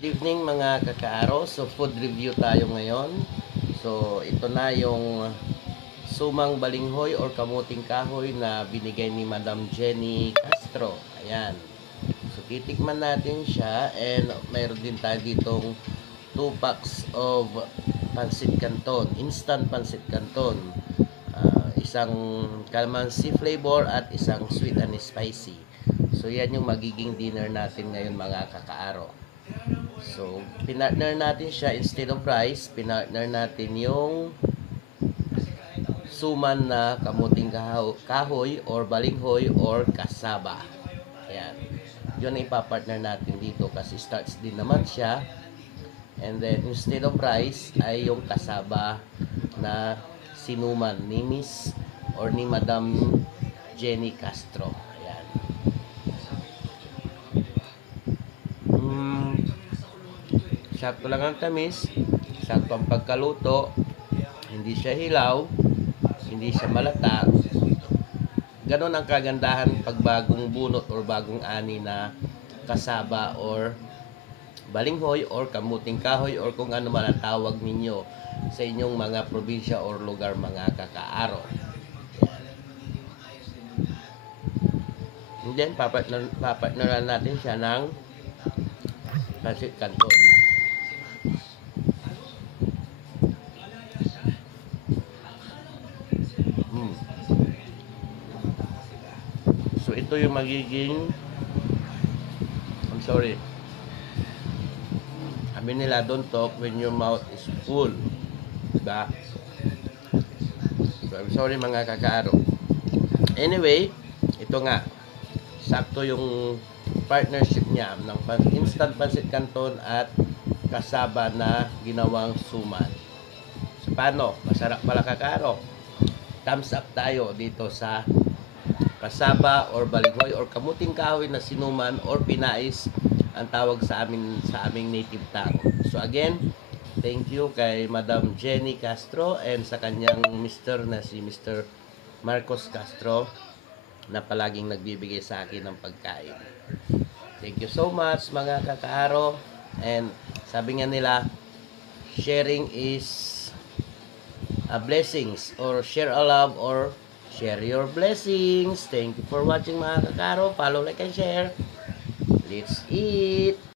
Good evening mga kakaaro. So food review tayo ngayon. So ito na yung sumang balinghoy or kamuting kahoy na binigay ni Madam Jenny Castro. Ayan. So titikman natin siya and mayroon din tayo ditong 2 packs of pancit canton, instant pancit canton. Isang calamansi flavor at isang sweet and spicy. So yan yung magiging dinner natin ngayon mga kakaaro. So, pinartner natin siya instead of rice, pinartner natin yung suman na kamuting kahoy or balinghoy or kasaba. Ayan. Yun ang ipapartner natin dito kasi starch din naman siya. And then, instead of rice ay yung kasaba na sinuman ni Miss or ni Madam Jenny Castro. Ayan. Sakto lang ang tamis, sakto ang pagkaluto, hindi siya hilaw, hindi siya malata. Ganon ang kagandahan pag bagong bunot or bagong ani na kasaba or balinghoy or kamuting kahoy or kung ano man ang tawag ninyo sa inyong mga probinsya or lugar mga kakaaro. And then, papartneran natin siya ng pancit canton. So ito yung magiging sabi nila, don't talk when your mouth is full. Diba? So I'm sorry mga kakaaro. Anyway, ito nga, sakto yung partnership niya ng instant pancit canton at kasaba na ginawang suman. So paano? Masarap pala kakaaro. Thumbs up tayo dito sa kasaba or balinghoy or kamuting kahoy na sinuman or pinais ang tawag sa aming native tongue. So again, thank you kay Madam Jenny Castro and sa kanyang Mr. na si Mr. Marcos Castro na palaging nagbibigay sa akin ng pagkain. Thank you so much mga kakaaro, and sabi nga nila, sharing is a blessings or share a love or share your blessings. Thank you for watching mga kakaro. Follow, like, and share. Let's eat!